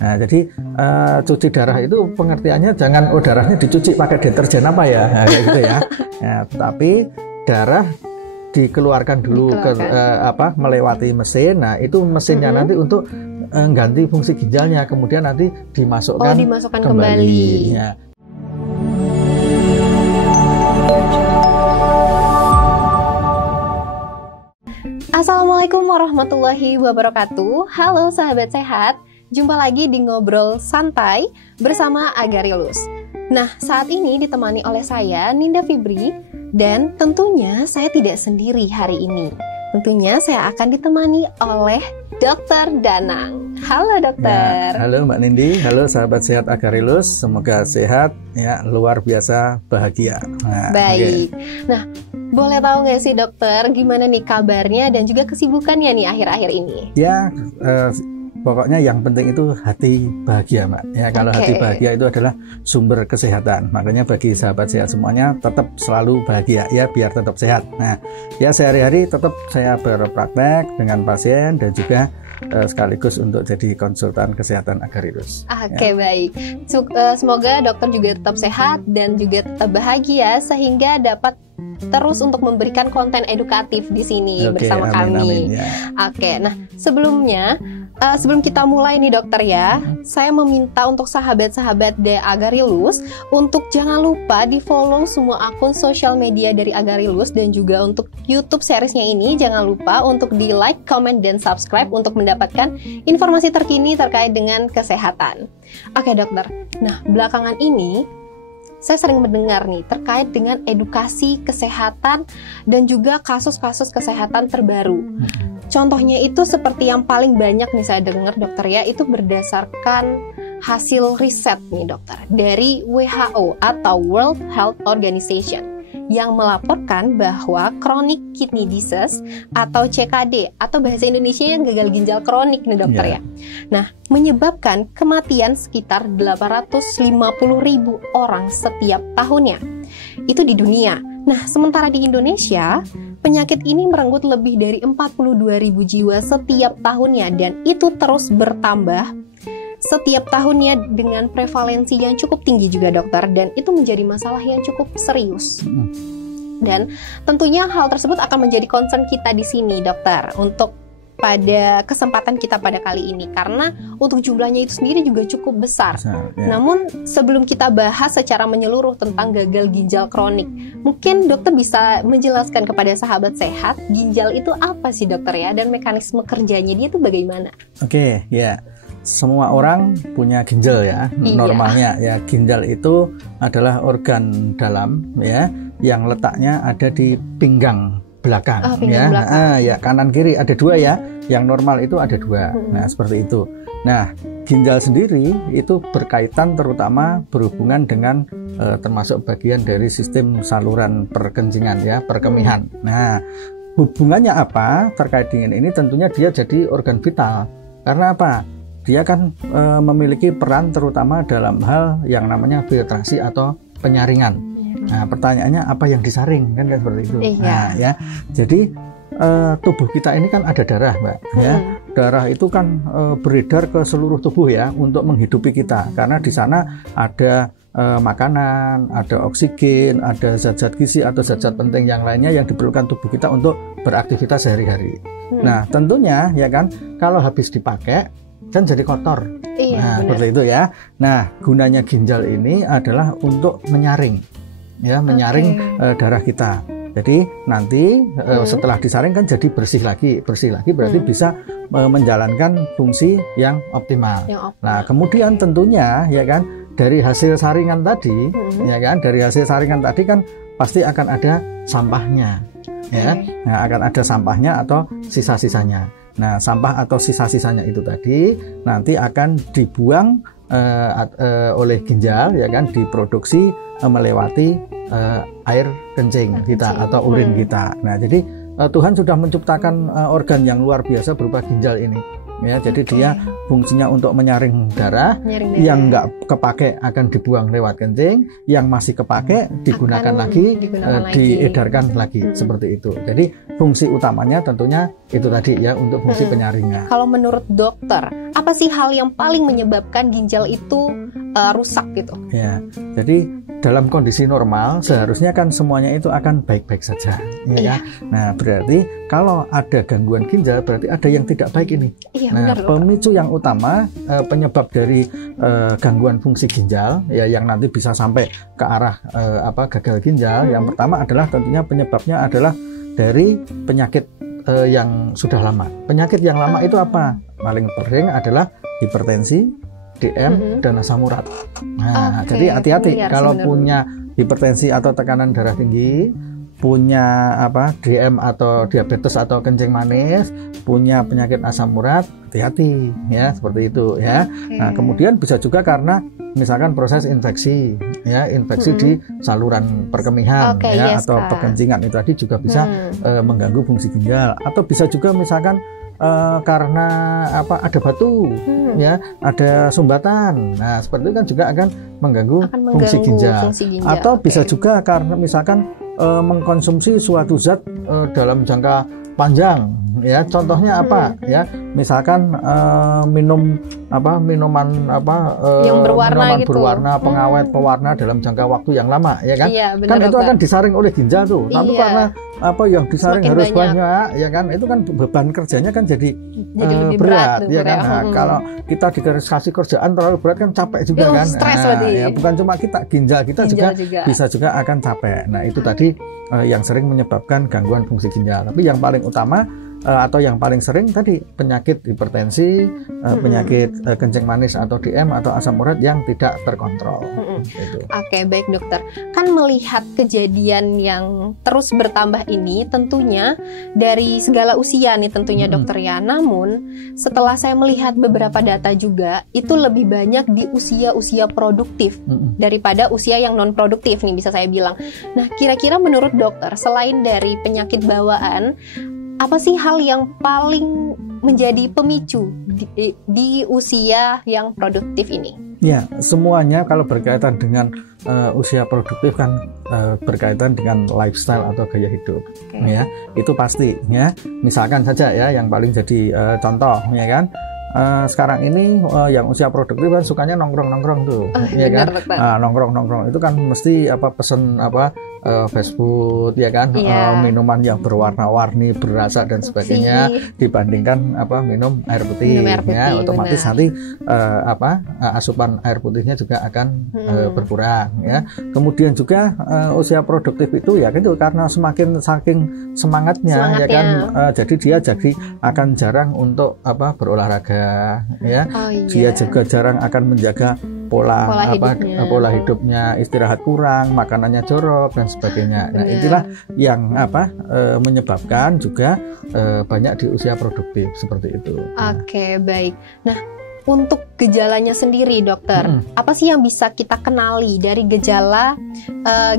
Nah, jadi cuci darah itu pengertiannya jangan darahnya dicuci pakai deterjen apa ya, nah, kayak gitu ya. Nah, tapi darah dikeluarkan dulu melewati mesin. Nah, itu mesinnya nanti untuk ganti fungsi ginjalnya, kemudian nanti dimasukkan kembali. Ya. Assalamualaikum warahmatullahi wabarakatuh. Halo sahabat sehat, jumpa lagi di Ngobrol Santai bersama Agarilus. Nah, saat ini ditemani oleh saya, Ninda Fibri, dan tentunya saya tidak sendiri hari ini. Tentunya saya akan ditemani oleh Dr. Danang. Halo dokter. Ya, halo Mbak Nindi, halo sahabat sehat Agarilus. Semoga sehat, ya, luar biasa bahagia. Nah, baik. Okay. Nah, boleh tahu nggak sih dokter, gimana nih kabarnya dan juga kesibukannya nih akhir-akhir ini? Ya, pokoknya yang penting itu hati bahagia, Mbak. Ya, kalau hati bahagia itu adalah sumber kesehatan. Makanya bagi sahabat sehat semuanya tetap selalu bahagia ya, biar tetap sehat. Nah, ya sehari-hari tetap saya berpraktek dengan pasien dan juga sekaligus untuk jadi konsultan kesehatan Agarilus. Oke, baik. Semoga dokter juga tetap sehat dan juga tetap bahagia sehingga dapat terus untuk memberikan konten edukatif di sini bersama kami. Amin, ya. Oke, nah sebelum kita mulai nih dokter ya, saya meminta untuk sahabat-sahabat dari Agarilus untuk jangan lupa di follow semua akun sosial media dari Agarilus dan juga untuk YouTube seriesnya ini jangan lupa untuk di like, comment, dan subscribe untuk mendapatkan informasi terkini terkait dengan kesehatan. Oke dokter, nah belakangan ini saya sering mendengar nih terkait dengan edukasi kesehatan dan juga kasus-kasus kesehatan terbaru. Contohnya itu seperti yang paling banyak nih saya dengar dokter ya, itu berdasarkan hasil riset nih dokter dari WHO atau World Health Organization yang melaporkan bahwa chronic kidney disease atau CKD atau bahasa Indonesia yang gagal ginjal kronik nih dokter ya. Nah, menyebabkan kematian sekitar 850.000 orang setiap tahunnya. Itu di dunia. Nah, sementara di Indonesia, penyakit ini merenggut lebih dari 42.000 jiwa setiap tahunnya dan itu terus bertambah setiap tahunnya dengan prevalensi yang cukup tinggi juga dokter, dan itu menjadi masalah yang cukup serius. Dan tentunya hal tersebut akan menjadi concern kita di sini dokter untuk pada kesempatan kita pada kali ini, karena untuk jumlahnya itu sendiri juga cukup besar. Namun sebelum kita bahas secara menyeluruh tentang gagal ginjal kronik, mungkin dokter bisa menjelaskan kepada sahabat sehat ginjal itu apa sih dokter ya, dan mekanisme kerjanya dia itu bagaimana? Oke, ya. Semua orang punya ginjal ya, normalnya ya. Ginjal itu adalah organ dalam ya, yang letaknya ada di pinggang belakang, ya kanan kiri ada dua ya, yang normal itu ada dua. Nah seperti itu. Nah ginjal sendiri itu berkaitan terutama berhubungan dengan termasuk bagian dari sistem saluran perkencingan ya, perkemihan. Nah hubungannya apa terkait dengan ini? Tentunya dia jadi organ vital. Karena apa? Dia kan memiliki peran terutama dalam hal yang namanya filtrasi atau penyaringan. Nah, pertanyaannya apa yang disaring kan seperti itu. Nah, ya. Jadi tubuh kita ini kan ada darah, Mbak, ya. Darah itu kan beredar ke seluruh tubuh ya untuk menghidupi kita. Karena di sana ada makanan, ada oksigen, ada zat-zat gizi atau zat-zat penting yang lainnya yang diperlukan tubuh kita untuk beraktivitas sehari-hari. Nah, tentunya ya kan kalau habis dipakai kan jadi kotor. Nah, seperti itu ya. Nah, gunanya ginjal ini adalah untuk menyaring, ya, menyaring darah kita. Jadi nanti setelah disaring kan jadi bersih lagi berarti bisa menjalankan fungsi yang optimal. Nah, kemudian tentunya ya kan dari hasil saringan tadi, ya kan dari hasil saringan tadi kan pasti akan ada sampahnya, ya. Nah, akan ada sampahnya atau sisa-sisanya. Nah, sampah atau sisa-sisanya itu tadi nanti akan dibuang oleh ginjal ya kan, diproduksi melewati air kencing kita atau urin kita. Nah, jadi Tuhan sudah menciptakan organ yang luar biasa berupa ginjal ini. ya. Jadi dia fungsinya untuk menyaring darah, yang nggak kepake akan dibuang lewat kencing, yang masih kepake digunakan lagi, diedarkan lagi, seperti itu. Jadi fungsi utamanya tentunya itu tadi ya, untuk fungsi penyaringan. Kalau menurut dokter, apa sih hal yang paling menyebabkan ginjal itu rusak gitu? Ya, jadi dalam kondisi normal seharusnya kan semuanya itu akan baik-baik saja, ya kan? Nah, berarti kalau ada gangguan ginjal berarti ada yang tidak baik ini. Nah, pemicu yang utama penyebab dari gangguan fungsi ginjal ya, yang nanti bisa sampai ke arah gagal ginjal. Yang pertama adalah tentunya penyebabnya adalah dari penyakit yang sudah lama. Penyakit yang lama itu apa? Paling sering adalah hipertensi, DM, dan asam urat. Nah, jadi hati-hati kalau punya hipertensi atau tekanan darah tinggi, punya DM atau diabetes atau kencing manis, punya penyakit asam urat, hati-hati ya, seperti itu ya. Nah, kemudian bisa juga karena misalkan proses infeksi ya, infeksi di saluran perkemihan atau perkencingan, itu tadi juga bisa mengganggu fungsi ginjal. Atau bisa juga misalkan karena ada batu ya, ada sumbatan. Nah, seperti itu kan juga akan mengganggu fungsi ginjal. Atau bisa juga karena misalkan mengkonsumsi suatu zat dalam jangka panjang ya. Contohnya apa ya? Misalkan minuman yang berwarna, berwarna, pengawet, pewarna dalam jangka waktu yang lama ya kan? Kan itu akan disaring oleh ginjal tuh. Tapi karena yang disaring semakin harus banyak ya kan, itu kan beban kerjanya kan jadi lebih berat ya kan. Nah, kalau kita dikasih kerjaan terlalu berat kan capek juga kan. Ya, bukan cuma kita, ginjal kita juga bisa juga akan capek. Nah, itu tadi yang sering menyebabkan gangguan fungsi ginjal. Tapi yang paling utama atau yang paling sering tadi penyakit hipertensi, penyakit kencing manis atau DM atau asam urat yang tidak terkontrol. Gitu. Oke, baik dokter. Kan melihat kejadian yang terus bertambah ini, tentunya dari segala usia nih tentunya dokter ya. Namun setelah saya melihat beberapa data juga, itu lebih banyak di usia-usia produktif daripada usia yang non produktif nih, bisa saya bilang. Nah, kira-kira menurut dokter, selain dari penyakit bawaan, apa sih hal yang paling menjadi pemicu di usia yang produktif ini? Ya, semuanya kalau berkaitan dengan usia produktif kan berkaitan dengan lifestyle atau gaya hidup, ya itu pasti ya. Misalkan saja ya, yang paling jadi contoh ya kan. Sekarang ini yang usia produktif kan sukanya nongkrong tuh, ya kan? Nongkrong itu kan mesti pesen fast food ya kan, minuman yang berwarna-warni, berasa dan sebagainya, dibandingkan minum air putih, ya otomatis nanti asupan air putihnya juga akan berkurang ya. Kemudian juga usia produktif itu ya gitu, karena saking semangatnya ya kan, jadi dia akan jarang untuk berolahraga ya. Dia juga jarang akan menjaga pola hidupnya, istirahat kurang, makanannya jorok dan sebagainya. Nah, itulah yang menyebabkan juga banyak di usia produktif seperti itu. Oke, baik. Nah, untuk gejalanya sendiri dokter, apa sih yang bisa kita kenali dari gejala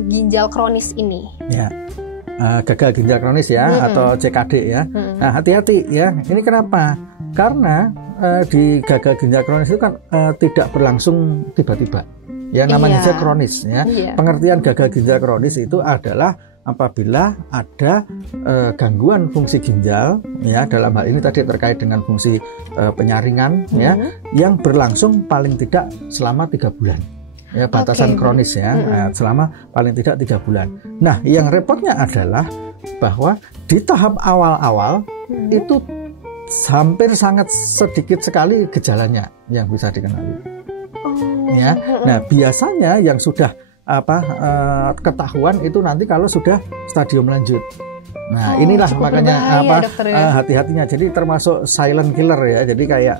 ginjal kronis ini? Ya, gagal ginjal kronis ya, atau CKD ya. Nah, hati-hati ya. Ini kenapa? Karena di gagal ginjal kronis itu kan tidak berlangsung tiba-tiba. Ya, namanya saja kronis ya. Pengertian gagal ginjal kronis itu adalah apabila ada gangguan fungsi ginjal ya, dalam hal ini tadi terkait dengan fungsi penyaringan ya, yang berlangsung paling tidak selama 3 bulan. Ya, batasan kronis ya, selama paling tidak 3 bulan. Nah, yang repotnya adalah bahwa di tahap awal-awal itu hampir sangat sedikit sekali gejalanya yang bisa dikenali. Ya, nah biasanya yang sudah ketahuan itu nanti kalau sudah stadium lanjut. Nah, inilah makanya hati-hatinya. Jadi termasuk silent killer ya. Jadi kayak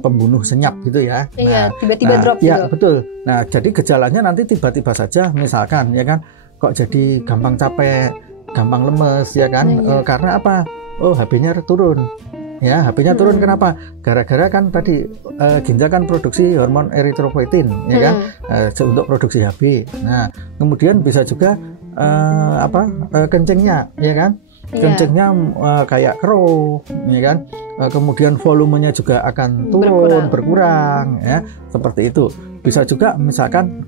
pembunuh senyap gitu ya. Iya, tiba-tiba drop ya, gitu. Betul. Nah, jadi gejalanya nanti tiba-tiba saja, misalkan ya kan, kok jadi gampang capek, gampang lemes ya kan. Karena apa? Oh, HB-nya turun. Ya, HB-nya turun kenapa? Gara-gara kan tadi ginjal kan produksi hormon eritropoietin ya kan, untuk produksi HB. Nah, kemudian bisa juga kencingnya ya kan. kencingnya kayak keruh, ya kan? Kemudian volumenya juga akan turun, berkurang, ya, seperti itu. Bisa juga misalkan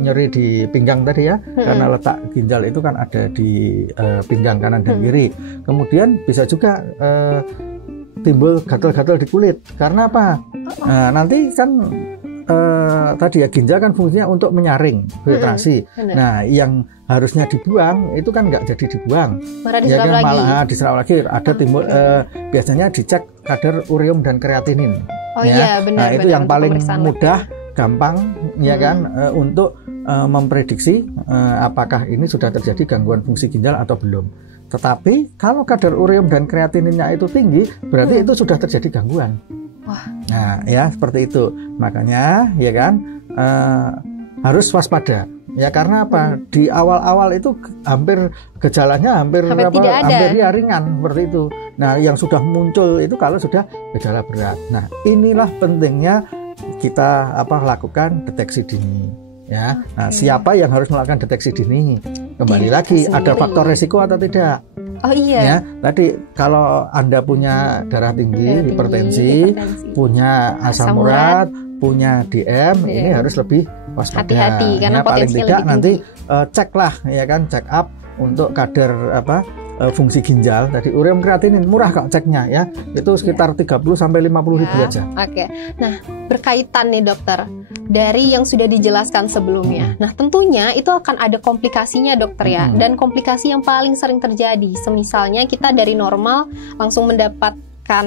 nyeri di pinggang tadi ya, karena letak ginjal itu kan ada di pinggang kanan dan kiri. Kemudian bisa juga timbul gatal-gatal di kulit. Karena apa? Nanti kan tadi ya, ginjal kan fungsinya untuk menyaring filtrasi. Nah, yang harusnya dibuang itu kan nggak jadi dibuang, malah diserap lagi. Ada timbul biasanya dicek kadar ureum dan kreatinin. Nah, itu yang paling mudah, gampang, ya kan, untuk memprediksi apakah ini sudah terjadi gangguan fungsi ginjal atau belum. Tetapi kalau kadar ureum dan kreatininnya itu tinggi, berarti itu sudah terjadi gangguan. Nah, ya seperti itu. Makanya, ya kan, harus waspada. Ya, karena apa? Di awal-awal itu hampir gejalanya hampir ya ringan seperti itu. Nah, yang sudah muncul itu kalau sudah gejala berat. Nah, inilah pentingnya kita lakukan deteksi dini. Ya. Nah, siapa yang harus melakukan deteksi dini? Kembali lagi, ada faktor resiko atau tidak? Ya, tadi kalau Anda punya darah tinggi, hipertensi, punya asam urat, punya DM, ini harus lebih waspada. Hati-hati, karena paling tidak nanti ceklah, ya kan, check up untuk kadar fungsi ginjal. Tadi ureum kreatinin murah kok ceknya ya, itu sekitar 30 sampai 50 ribu aja. Oke. Nah, berkaitan nih dokter dari yang sudah dijelaskan sebelumnya. Nah, tentunya itu akan ada komplikasinya dokter ya, dan komplikasi yang paling sering terjadi, semisalnya kita dari normal langsung mendapatkan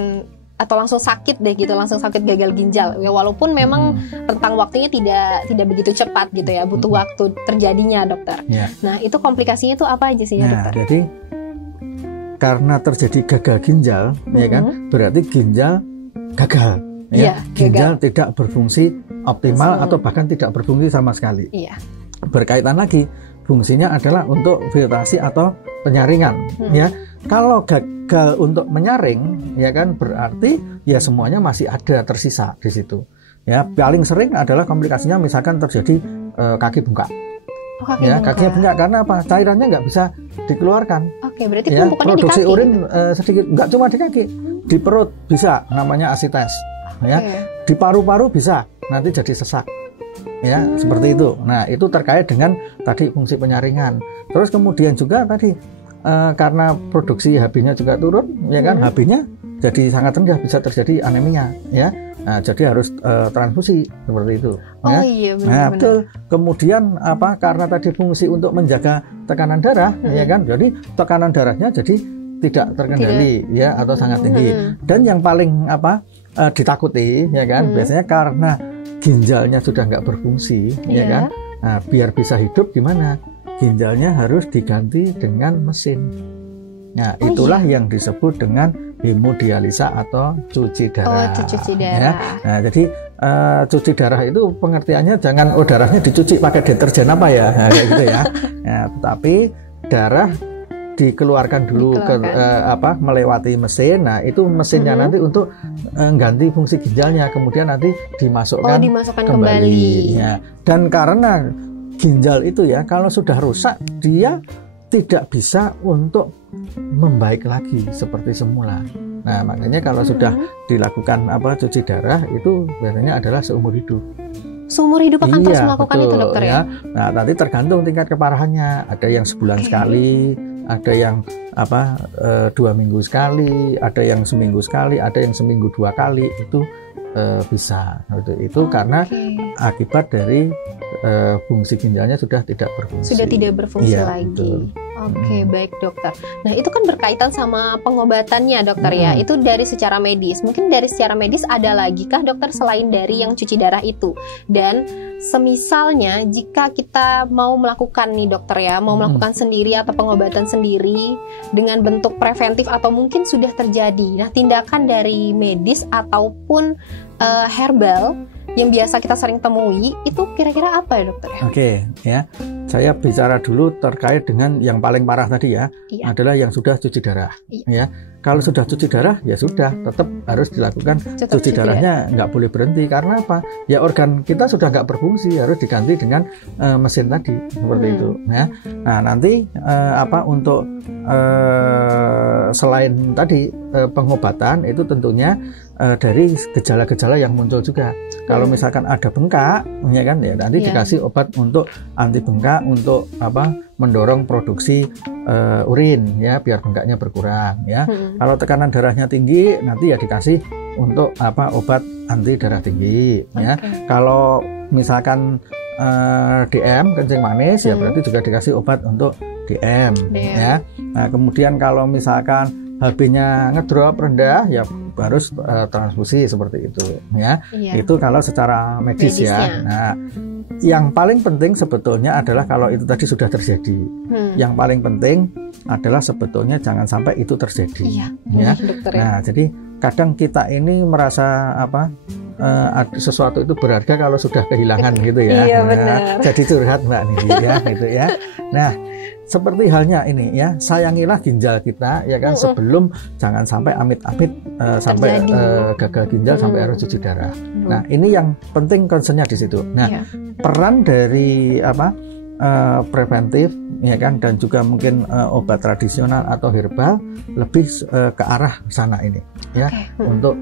atau langsung sakit deh gitu, langsung sakit gagal ginjal ya, walaupun memang rentang waktunya tidak begitu cepat gitu ya, butuh waktu terjadinya dokter. Nah, itu komplikasinya itu apa aja sih ya dokter? Jadi karena terjadi gagal ginjal, ya kan, berarti ginjal gagal, ya, ginjal tidak berfungsi optimal atau bahkan tidak berfungsi sama sekali. Berkaitan lagi, fungsinya adalah untuk filtrasi atau penyaringan, ya. Kalau gagal untuk menyaring, ya kan, berarti ya semuanya masih ada tersisa di situ. Ya, paling sering adalah komplikasinya misalkan terjadi kaki bengkak. Kakinya bengkak karena apa? Cairannya nggak bisa dikeluarkan. Berarti tumpukannya produksi di kaki. urin sedikit, nggak cuma di kaki, di perut bisa, namanya asites. Ya, di paru-paru bisa, nanti jadi sesak. Ya, seperti itu. Nah, itu terkait dengan tadi fungsi penyaringan. Terus kemudian juga tadi karena produksi HB-nya juga turun, ya kan, HB-nya jadi sangat rendah, bisa terjadi anemia, ya. Nah, jadi harus transfusi seperti itu. Benar. Betul. Kemudian karena tadi fungsi untuk menjaga tekanan darah, ya kan, jadi tekanan darahnya jadi tidak terkendali, ya, atau sangat tinggi. Dan yang paling ditakuti, ya kan, biasanya karena ginjalnya sudah nggak berfungsi, ya kan. Nah, biar bisa hidup gimana? Ginjalnya harus diganti dengan mesin. Nah, itulah yang disebut dengan hemodialisa atau cuci darah. Cuci darah. Ya. Nah, jadi cuci darah itu pengertiannya jangan darahnya dicuci pakai deterjen apa ya, nah, kayak gitu ya. Nah, tetapi darah dikeluarkan dulu melewati mesin. Nah, itu mesinnya nanti untuk ganti fungsi ginjalnya, kemudian nanti dimasukkan kembali. Ya. Dan karena ginjal itu ya, kalau sudah rusak dia tidak bisa untuk membaik lagi seperti semula. Nah, makanya kalau sudah dilakukan cuci darah itu biasanya adalah seumur hidup. Seumur hidup akan terus melakukan itu dokter ya? Nah, nanti tergantung tingkat keparahannya. Ada yang sebulan sekali, ada yang 2 minggu sekali, ada yang seminggu sekali, ada yang seminggu 2 kali, itu bisa. Itu karena akibat dari fungsi ginjalnya sudah tidak berfungsi. Sudah tidak berfungsi lagi. Betul. Baik dokter. Nah, itu kan berkaitan sama pengobatannya dokter ya. Itu dari secara medis. Mungkin dari secara medis ada lagi kah dokter selain dari yang cuci darah itu? Dan semisalnya jika kita mau melakukan nih dokter ya, mau melakukan sendiri atau pengobatan sendiri dengan bentuk preventif atau mungkin sudah terjadi. Nah, tindakan dari medis ataupun herbal yang biasa kita sering temui itu kira-kira apa ya dokter ya? saya bicara dulu terkait dengan yang paling parah tadi ya, adalah yang sudah cuci darah. Ya, kalau sudah cuci darah ya sudah, tetap harus dilakukan cuci darahnya, nggak boleh berhenti. Karena apa? Ya organ kita sudah nggak berfungsi, harus diganti dengan mesin tadi seperti itu. Ya. Nah nanti untuk selain tadi pengobatan itu tentunya dari gejala-gejala yang muncul juga. Kalau misalkan ada bengkak, ya kan, ya nanti dikasih obat untuk anti bengkak, untuk mendorong produksi urin, ya, biar bengkaknya berkurang, ya. Kalau tekanan darahnya tinggi, nanti ya dikasih untuk obat anti darah tinggi, ya. Kalau misalkan DM, kencing manis, ya berarti juga dikasih obat untuk DM. Ya. Nah kemudian kalau misalkan HB-nya ngedrop rendah, ya harus transfusi seperti itu, ya. Itu kalau secara medis ya. Nah, yang paling penting sebetulnya adalah kalau itu tadi sudah terjadi. Yang paling penting adalah sebetulnya jangan sampai itu terjadi. Ya. Dokter, ya. Nah, jadi kadang kita ini merasa sesuatu itu berharga kalau sudah kehilangan gitu ya. Iya, benar. Jadi curhat Mbak Nindi ya, gitu ya. Nah, seperti halnya ini ya, sayangilah ginjal kita ya kan, sebelum jangan sampai amit-amit sampai gagal ginjal sampai harus cuci darah. Nah, ini yang penting concernnya di situ. Nah, peran dari preventif ya kan, dan juga mungkin obat tradisional atau herbal lebih ke arah sana ini ya, untuk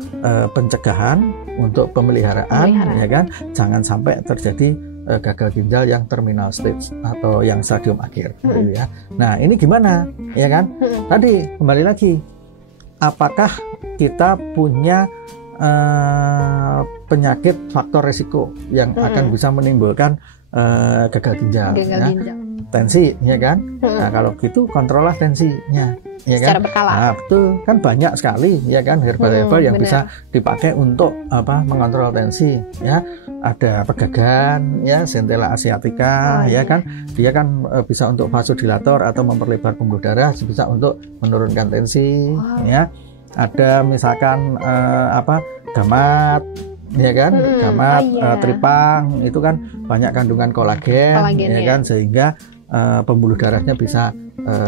pencegahan, untuk pemeliharaan ya kan, jangan sampai terjadi gagal ginjal yang terminal stage atau yang stadium akhir gitu ya. Nah ini gimana ya kan, tadi kembali lagi, apakah kita punya penyakit faktor resiko yang akan bisa menimbulkan gagal ginjal, tensi ya kan. Nah kalau gitu kontrollah tensinya ya kan. Secara berkala. Nah, betul kan, banyak sekali ya kan herbal-herbal yang bisa dipakai untuk mengontrol tensi ya. Ada pegagan ya, Centella asiatica ya kan, dia kan bisa untuk vasodilator atau memperlebar pembuluh darah, bisa untuk menurunkan tensi ya. Ada misalkan gamat ya kan, gamat, tripang itu kan banyak kandungan kolagen ya kan, sehingga pembuluh darahnya bisa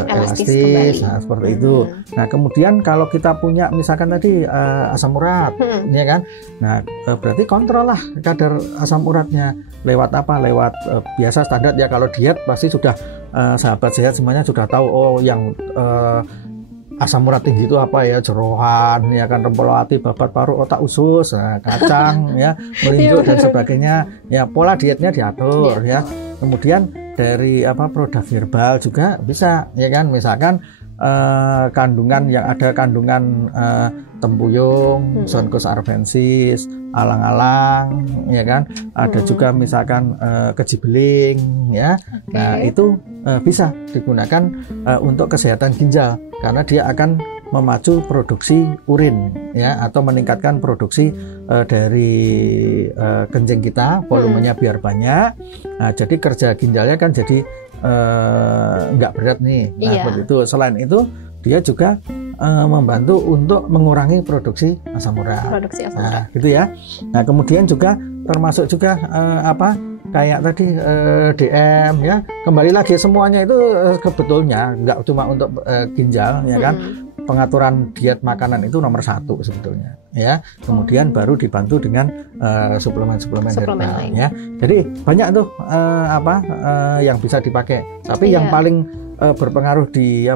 elastis, nah seperti itu. Nah kemudian kalau kita punya misalkan tadi asam urat, ya kan, nah berarti kontrol lah kadar asam uratnya lewat apa? Lewat biasa standar ya, kalau diet pasti sudah sahabat sehat semuanya sudah tahu, oh yang asam urat tinggi itu apa ya, jeroan ya kan, rempelo ati, babat paru, otak usus, kacang ya, melinjo dan sebagainya ya, pola dietnya diatur ya. Kemudian dari produk herbal juga bisa ya kan, misalkan kandungan yang ada kandungan tempuyung, Sonchus arvensis, alang-alang ya kan, ada juga misalkan kejibeling ya. Nah itu bisa digunakan untuk kesehatan ginjal, karena dia akan memacu produksi urin ya, atau meningkatkan produksi dari kencing kita, volumenya biar banyak. Nah jadi kerja ginjalnya kan jadi nggak berat nih. Nah seperti itu. Selain itu dia juga membantu untuk mengurangi produksi asam urat. Nah gitu ya. Nah kemudian juga termasuk juga kayak tadi DM ya, kembali lagi semuanya itu sebetulnya nggak cuma untuk ginjal ya kan. Pengaturan diet makanan itu nomor 1 sebetulnya ya. Kemudian baru dibantu dengan suplemen-suplemen herbal ya. Jadi banyak tuh yang bisa dipakai. Tapi yang paling berpengaruh di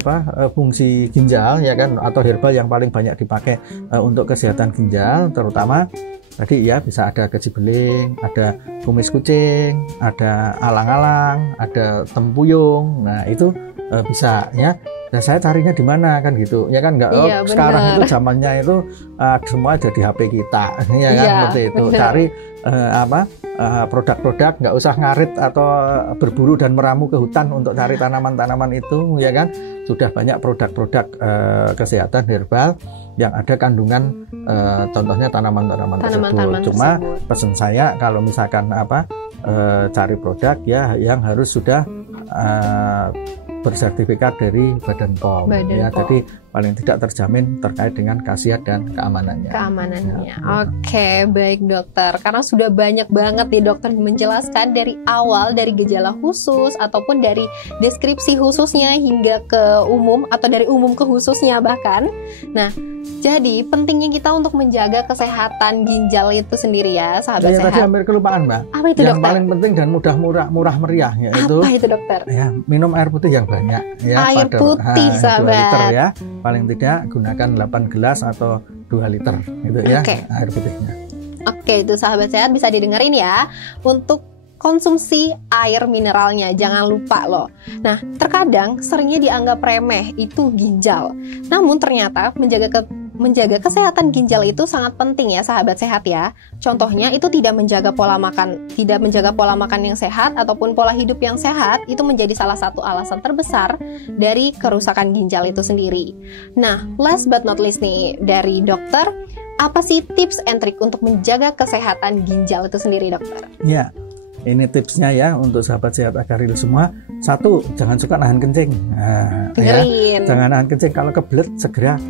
fungsi ginjal ya kan, atau herbal yang paling banyak dipakai untuk kesehatan ginjal, terutama tadi ya bisa ada kejibeling, ada kumis kucing, ada alang-alang, ada tempuyung. Nah itu bisa ya. Nah saya carinya di mana kan gitu ya kan, nggak sekarang itu zamannya itu semua ada di HP kita ya kan, seperti itu. Cari produk-produk, nggak usah ngarit atau berburu dan meramu ke hutan untuk cari tanaman-tanaman itu ya kan. Sudah banyak produk-produk kesehatan herbal yang ada kandungan contohnya tanaman-tanaman tersebut. Cuma pesan saya kalau misalkan cari produk ya yang harus sudah bersertifikat dari Badan POM ya. Jadi paling tidak terjamin terkait dengan khasiat dan keamanannya. Oke, baik dokter. Karena sudah banyak banget nih dokter menjelaskan dari awal, dari gejala khusus ataupun dari deskripsi khususnya hingga ke umum atau dari umum ke khususnya bahkan. Nah, jadi pentingnya kita untuk menjaga kesehatan ginjal itu sendiri ya, sahabat sehat. Tadi hampir kelupaan, Mbak. Apa itu, yang dokter? paling penting dan murah meriah yaitu apa itu, dokter? Ya, minum air putih yang banyak ya. Air putih, sahabat. 2 liter ya. Paling tidak gunakan 8 gelas atau 2 liter gitu ya, air putihnya. Oke, itu sahabat sehat bisa didengerin ya. Untuk konsumsi air mineralnya, jangan lupa loh. Nah, terkadang seringnya dianggap remeh itu ginjal. Namun ternyata menjaga kesehatan ginjal itu sangat penting ya sahabat sehat ya. Contohnya itu tidak menjaga pola makan yang sehat ataupun pola hidup yang sehat itu menjadi salah satu alasan terbesar dari kerusakan ginjal itu sendiri. Nah, last but not least nih dari dokter, apa sih tips and trick untuk menjaga kesehatan ginjal itu sendiri, dokter? Ya. Ini tipsnya ya untuk sahabat sehat Agaril semua. 1, jangan suka nahan kencing. Ya, jangan nahan kencing. Kalau kebelet segera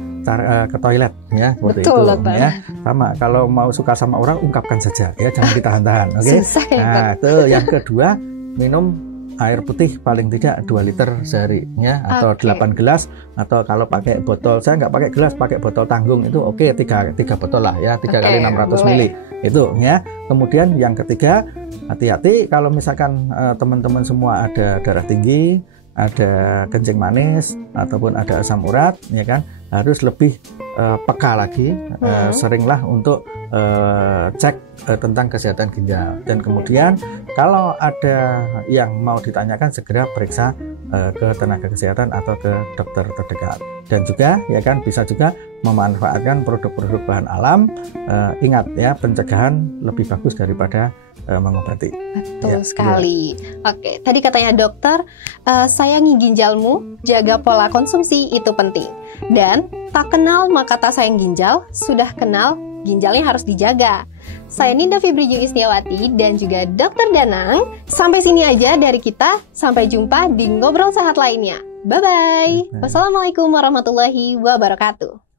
ke toilet ya, seperti itu ya. Sama kalau mau suka sama orang ungkapkan saja ya, jangan ditahan-tahan. Oke. Nah, itu yang kedua, minum air putih paling tidak 2 liter sehari ya, atau 8 gelas, atau kalau pakai botol, saya nggak pakai gelas, pakai botol tanggung itu oke, 3 botol lah ya, 3 kali 600 ml itu ya. Kemudian yang ketiga, hati-hati kalau misalkan teman-teman semua ada darah tinggi, ada kencing manis ataupun ada asam urat ya kan, harus lebih peka lagi, seringlah untuk cek tentang kesehatan ginjal. Dan kemudian kalau ada yang mau ditanyakan, segera periksa ke tenaga kesehatan atau ke dokter terdekat. Dan juga ya kan, bisa juga memanfaatkan produk-produk bahan alam. Ingat ya, pencegahan lebih bagus daripada mengobati. Betul sekali. Oke, tadi katanya dokter, sayangi ginjalmu, jaga pola konsumsi itu penting. Dan tak kenal maka tak sayang ginjal, sudah kenal ginjalnya harus dijaga. Saya Ninda Fibri Istiawati dan juga Dr. Danang. Sampai sini aja dari kita. Sampai jumpa di ngobrol sehat lainnya. Bye-bye. Wassalamualaikum warahmatullahi wabarakatuh.